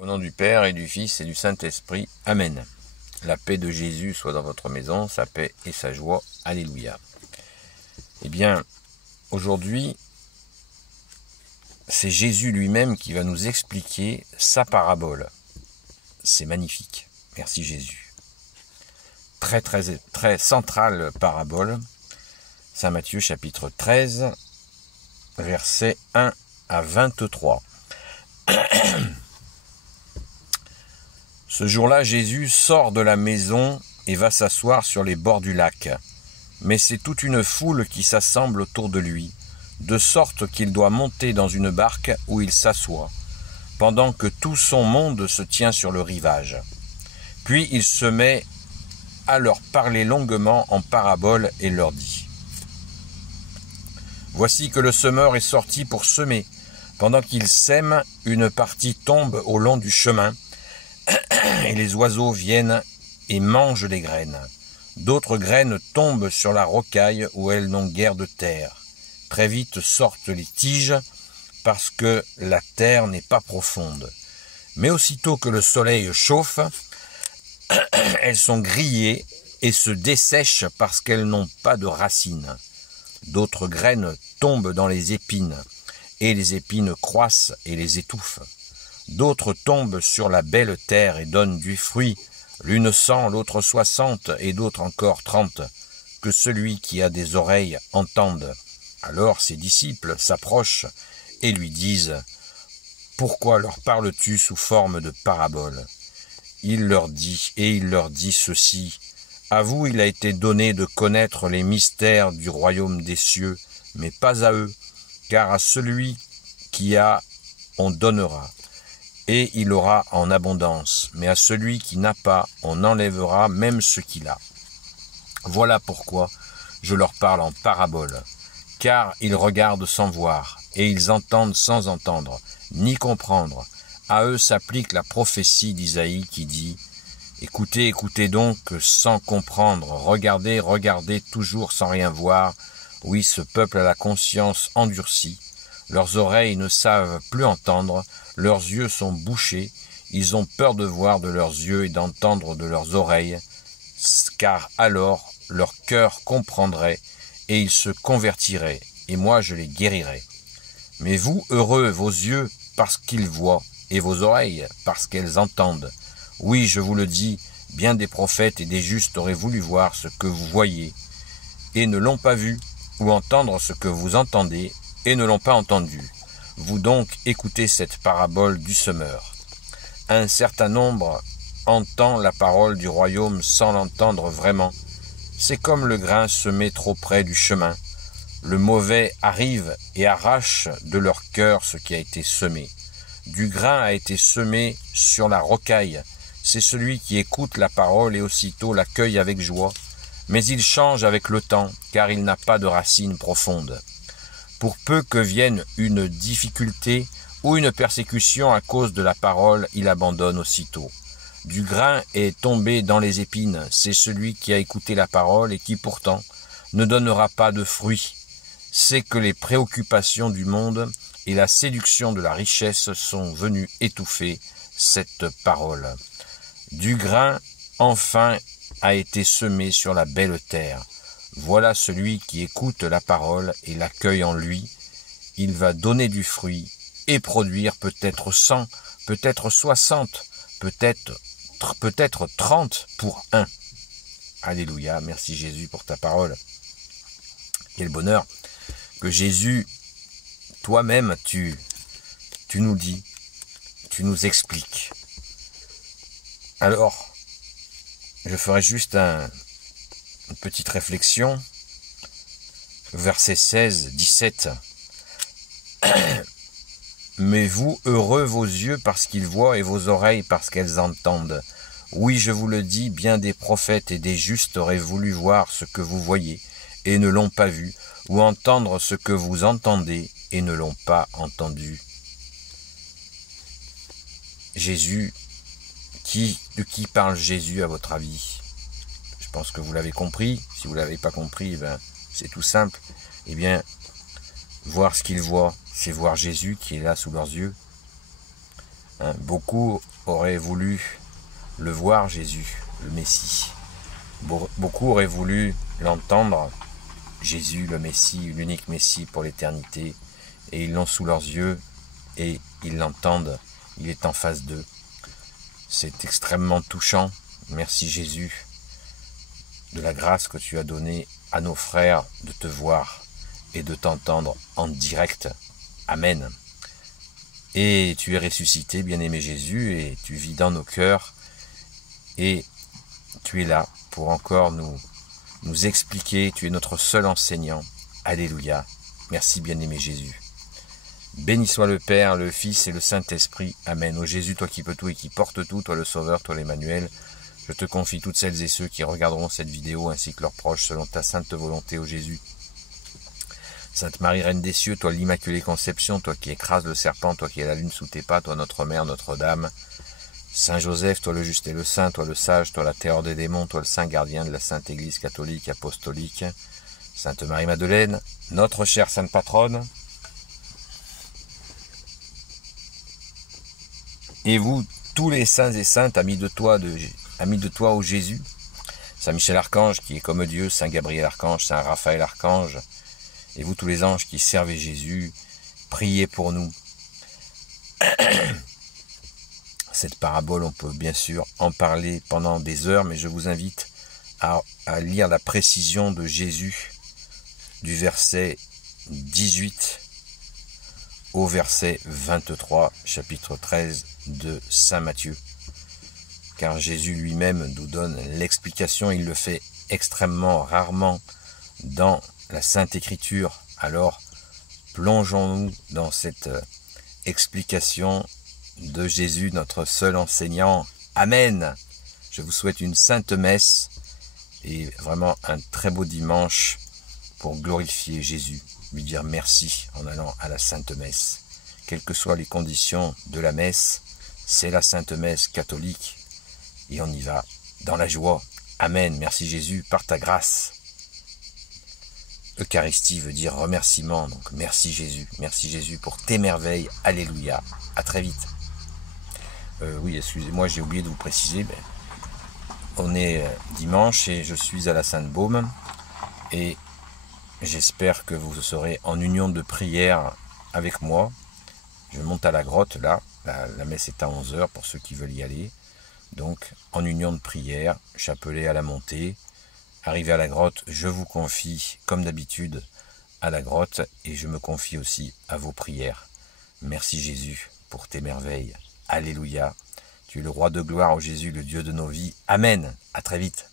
Au nom du Père et du Fils et du Saint-Esprit. Amen. La paix de Jésus soit dans votre maison, sa paix et sa joie. Alléluia. Eh bien, aujourd'hui, c'est Jésus lui-même qui va nous expliquer sa parabole. C'est magnifique. Merci Jésus. Très centrale parabole. Saint Matthieu chapitre 13, versets 1 à 23. Ce jour-là, Jésus sort de la maison et va s'asseoir sur les bords du lac. Mais c'est toute une foule qui s'assemble autour de lui, de sorte qu'il doit monter dans une barque où il s'assoit, pendant que tout son monde se tient sur le rivage. Puis il se met à leur parler longuement en parabole et leur dit : « Voici que le semeur est sorti pour semer. Pendant qu'il sème, une partie tombe au long du chemin, et les oiseaux viennent et mangent les graines. D'autres graines tombent sur la rocaille où elles n'ont guère de terre. Très vite sortent les tiges parce que la terre n'est pas profonde. Mais aussitôt que le soleil chauffe, elles sont grillées et se dessèchent parce qu'elles n'ont pas de racines. D'autres graines tombent dans les épines, et les épines croissent et les étouffent. D'autres tombent sur la belle terre et donnent du fruit, l'une 100, l'autre 60 et d'autres encore 30. Que celui qui a des oreilles entende. Alors ses disciples s'approchent et lui disent : « Pourquoi leur parles-tu sous forme de parabole ? » Il leur dit ceci : « À vous il a été donné de connaître les mystères du royaume des cieux, mais pas à eux, car à celui qui a, on donnera. Et il aura en abondance, mais à celui qui n'a pas, on enlèvera même ce qu'il a. Voilà pourquoi je leur parle en parabole, car ils regardent sans voir, et ils entendent sans entendre, ni comprendre. À eux s'applique la prophétie d'Isaïe qui dit : Écoutez, écoutez donc sans comprendre, regardez, regardez toujours sans rien voir. Oui, ce peuple a la conscience endurcie. Leurs oreilles ne savent plus entendre, leurs yeux sont bouchés, ils ont peur de voir de leurs yeux et d'entendre de leurs oreilles, car alors leur cœur comprendrait et ils se convertiraient, et moi je les guérirais. Mais vous, heureux, vos yeux, parce qu'ils voient, et vos oreilles, parce qu'elles entendent. Oui, je vous le dis, bien des prophètes et des justes auraient voulu voir ce que vous voyez, et ne l'ont pas vu, ou entendre ce que vous entendez, et ne l'ont pas entendu. Vous donc écoutez cette parabole du semeur. Un certain nombre entend la parole du royaume sans l'entendre vraiment. C'est comme le grain semé trop près du chemin. Le mauvais arrive et arrache de leur cœur ce qui a été semé. Du grain a été semé sur la rocaille. C'est celui qui écoute la parole et aussitôt l'accueille avec joie. Mais il change avec le temps, car il n'a pas de racines profondes. Pour peu que vienne une difficulté ou une persécution à cause de la parole, il abandonne aussitôt. Du grain est tombé dans les épines, c'est celui qui a écouté la parole et qui pourtant ne donnera pas de fruit. C'est que les préoccupations du monde et la séduction de la richesse sont venues étouffer cette parole. Du grain, enfin, a été semé sur la belle terre. Voilà celui qui écoute la parole et l'accueille en lui. Il va donner du fruit et produire peut-être 100, peut-être 60, peut-être 30 pour un. Alléluia, merci Jésus pour ta parole. Quel bonheur que Jésus, toi-même, tu nous dis, tu nous expliques. Alors, je ferai juste une petite réflexion. Verset 16, 17. Mais vous, heureux vos yeux parce qu'ils voient et vos oreilles parce qu'elles entendent. Oui, je vous le dis, bien des prophètes et des justes auraient voulu voir ce que vous voyez et ne l'ont pas vu, ou entendre ce que vous entendez et ne l'ont pas entendu. Jésus, de qui parle Jésus à votre avis ? Je pense que vous l'avez compris. Si vous ne l'avez pas compris, c'est tout simple. Eh bien, voir ce qu'ils voient, c'est voir Jésus qui est là sous leurs yeux. Hein, beaucoup auraient voulu le voir, Jésus, le Messie. Beaucoup auraient voulu l'entendre, Jésus, le Messie, l'unique Messie pour l'éternité. Et ils l'ont sous leurs yeux et ils l'entendent. Il est en face d'eux. C'est extrêmement touchant. Merci Jésus de la grâce que tu as donnée à nos frères de te voir et de t'entendre en direct. Amen. Et tu es ressuscité, bien-aimé Jésus, et tu vis dans nos cœurs. Et tu es là pour encore nous expliquer. Tu es notre seul enseignant. Alléluia. Merci, bien-aimé Jésus. Béni soit le Père, le Fils et le Saint-Esprit. Amen. Ô Jésus, toi qui peux tout et qui portes tout, toi le Sauveur, toi l'Emmanuel, je te confie toutes celles et ceux qui regarderont cette vidéo ainsi que leurs proches selon ta sainte volonté, ô Jésus. Sainte Marie, Reine des cieux, toi l'Immaculée Conception, toi qui écrases le serpent, toi qui es la lune sous tes pas, toi notre Mère, Notre-Dame. Saint Joseph, toi le juste et le saint, toi le sage, toi la terreur des démons, toi le saint gardien de la Sainte Église catholique apostolique. Sainte Marie-Madeleine, notre chère Sainte Patronne. Et vous, tous les saints et saintes, amis de toi, ô Jésus, Saint Michel Archange qui est comme Dieu, Saint Gabriel Archange, Saint Raphaël Archange, et vous tous les anges qui servez Jésus, priez pour nous. Cette parabole, on peut bien sûr en parler pendant des heures, mais je vous invite à lire la précision de Jésus du verset 18 au verset 23, chapitre 13 de Saint Matthieu. Car Jésus lui-même nous donne l'explication, il le fait extrêmement rarement dans la Sainte Écriture. Alors, plongeons-nous dans cette explication de Jésus, notre seul enseignant. Amen. Je vous souhaite une sainte messe et vraiment un très beau dimanche pour glorifier Jésus, lui dire merci en allant à la sainte messe. Quelles que soient les conditions de la messe, c'est la sainte messe catholique et on y va dans la joie. Amen. Merci Jésus par ta grâce. Eucharistie veut dire remerciement, donc merci Jésus pour tes merveilles. Alléluia. À très vite. Oui, excusez-moi, j'ai oublié de vous préciser, on est dimanche et je suis à la Sainte-Baume et j'espère que vous serez en union de prière avec moi. Je monte à la grotte là, la messe est à 11 h pour ceux qui veulent y aller. Donc en union de prière, chapelet à la montée. Arrivé à la grotte, je vous confie comme d'habitude à la grotte et je me confie aussi à vos prières. Merci Jésus pour tes merveilles. Alléluia. Tu es le roi de gloire, ô Jésus, le Dieu de nos vies. Amen. À très vite.